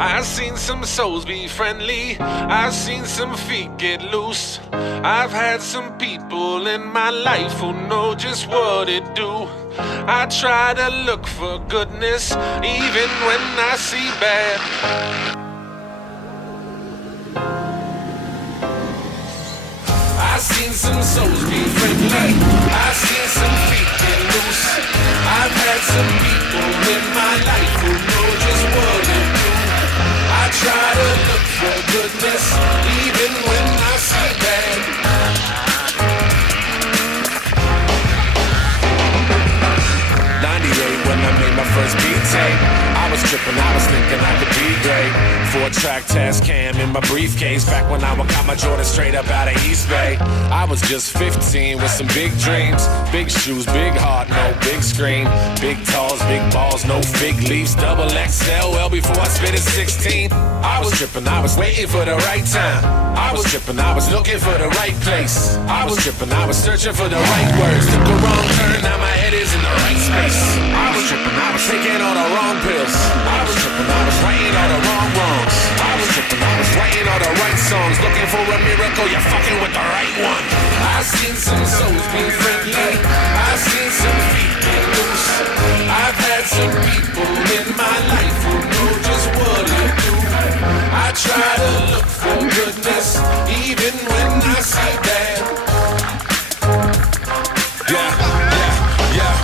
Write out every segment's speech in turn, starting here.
I've seen some souls be friendly, I've seen some feet get loose. I've had some people in my life who know just what it do. I try to look for goodness even when I see bad. I've seen some souls be friendly, I've seen some feet get loose. I've had some people in my life who know just what it do. I try to look for goodness even when I see bad. 98 when I made my first beat tape, I was tripping, I was thinking I could be great. 4-track test cam in my briefcase, back when I would got my Jordan straight up out of East Bay. I was just 15 with some big dreams, big shoes, big heart, no big screen. Big talls, big balls, no fig leaves, double XL, well before I spit at 16. I was tripping, I was waiting for the right time. I was tripping, I was looking for the right place. I was tripping, I was searching for the right words. Took a wrong turn, now my head is in the right space. I was tripping, I was taking all the wrong pills. I was tripping, I was writing all the wrong wrongs. I was tripping, I was writing all the right songs. Looking for a miracle, you're fucking with the right one. I've seen some souls be friendly, I've seen some feet get loose. I've had some people in my life who know just what to do. I try to look for goodness even when I see bad.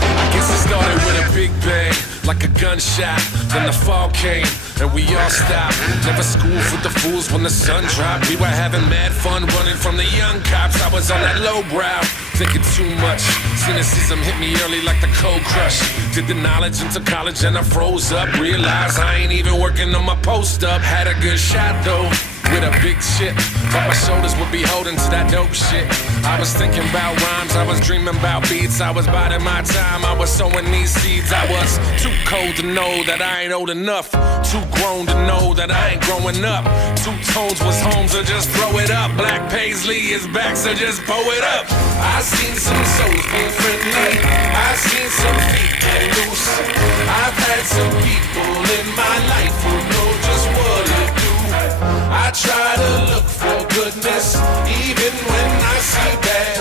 I guess it started with a big bang, like a gunshot. Then the fall came and we all stopped. Never school for the fools when the sun dropped. We were having mad fun running from the young cops. I was on that low brow, thinking too much. Cynicism hit me early like the cold crush. Did the knowledge into college and I froze up. Realized I ain't even working on my post up. Had a good shot though, with a big chip, but my shoulders would be holding to that dope shit. I was thinking about rhymes, I was dreaming about beats. I was biding my time, I was sowing these seeds. I was too cold to know that I ain't old enough, too grown to know that I ain't growing up. Two tones was home, so just throw it up. Black Paisley is back, so just pull it up. I seen some souls be friendly, I seen some feet get loose. I've had some people in my life who know just what to do. I try to look for goodness even when I see bad.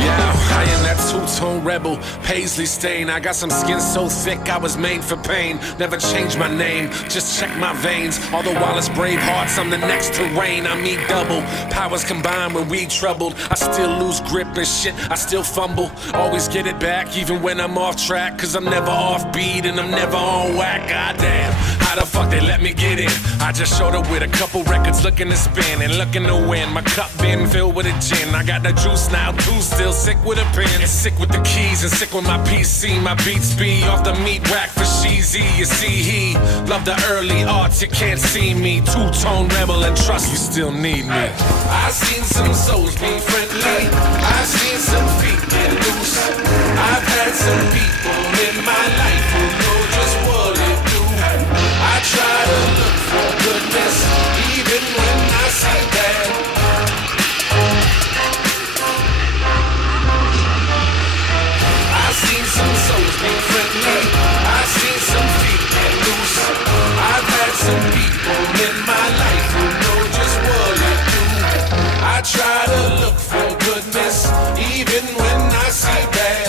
Yeah, I am that two-tone rebel, Paisley stain. I got some skin so thick I was made for pain. Never changed my name, just check my veins. All the Wallace brave hearts, I'm the next to reign. I meet double, powers combined when we troubled. I still lose grip and shit, I still fumble. Always get it back even when I'm off track, cause I'm never off beat and I'm never on whack. Goddamn, how the fuck they let me get in? I just showed up with a couple records looking to spin and looking to win. My cup been filled with a gin. I got the juice now too, still sick with a pen. And sick with the keys and sick with my PC. My beats be off the meat rack for Sheezy. You see he love the early arts, you can't see me. Two-tone rebel and trust you still need me. I seen some souls be friendly, I seen some feet get loose. I've had some people in my life who know just what to do. I try to look for goodness even when I see bad. I've seen some souls be friendly, I've seen some feet get loose. I've had some people in my life who know just what to do. I try to look for goodness even when I see bad.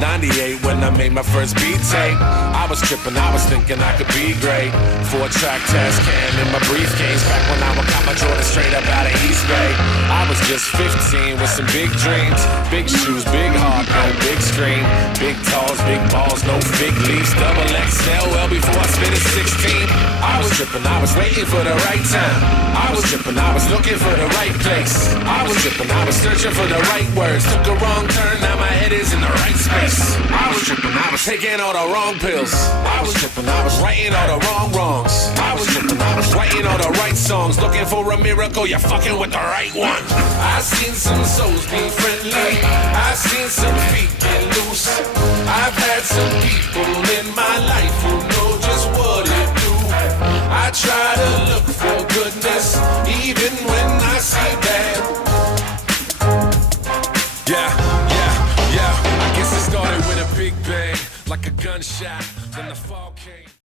98 when I made my first beat tape, I was tripping, I was thinking I could be great. 4-track test cam in my briefcase, back when I would got my Jordan straight up out of East Bay. I was just 15 with some big dreams, big shoes, big heart, no big screen. Big talls, big balls, no fig leaves, double XL, well before I spit at 16. I was tripping, I was waiting for the right time. I was tripping, I was looking for the right place. I was tripping, I was searching for the right words. Took a wrong turn, now my head is in the right space. I was tripping, I was taking all the wrong pills. I was tripping, I was writing all the wrong wrongs. I was tripping, I was writing all the right songs. Looking for a miracle, you're fucking with the right one. I seen some souls be friendly, I seen some feet get loose. I've had some people in my life who know just what to do. I try to look for goodness even when I see like a gunshot. Then the fall came.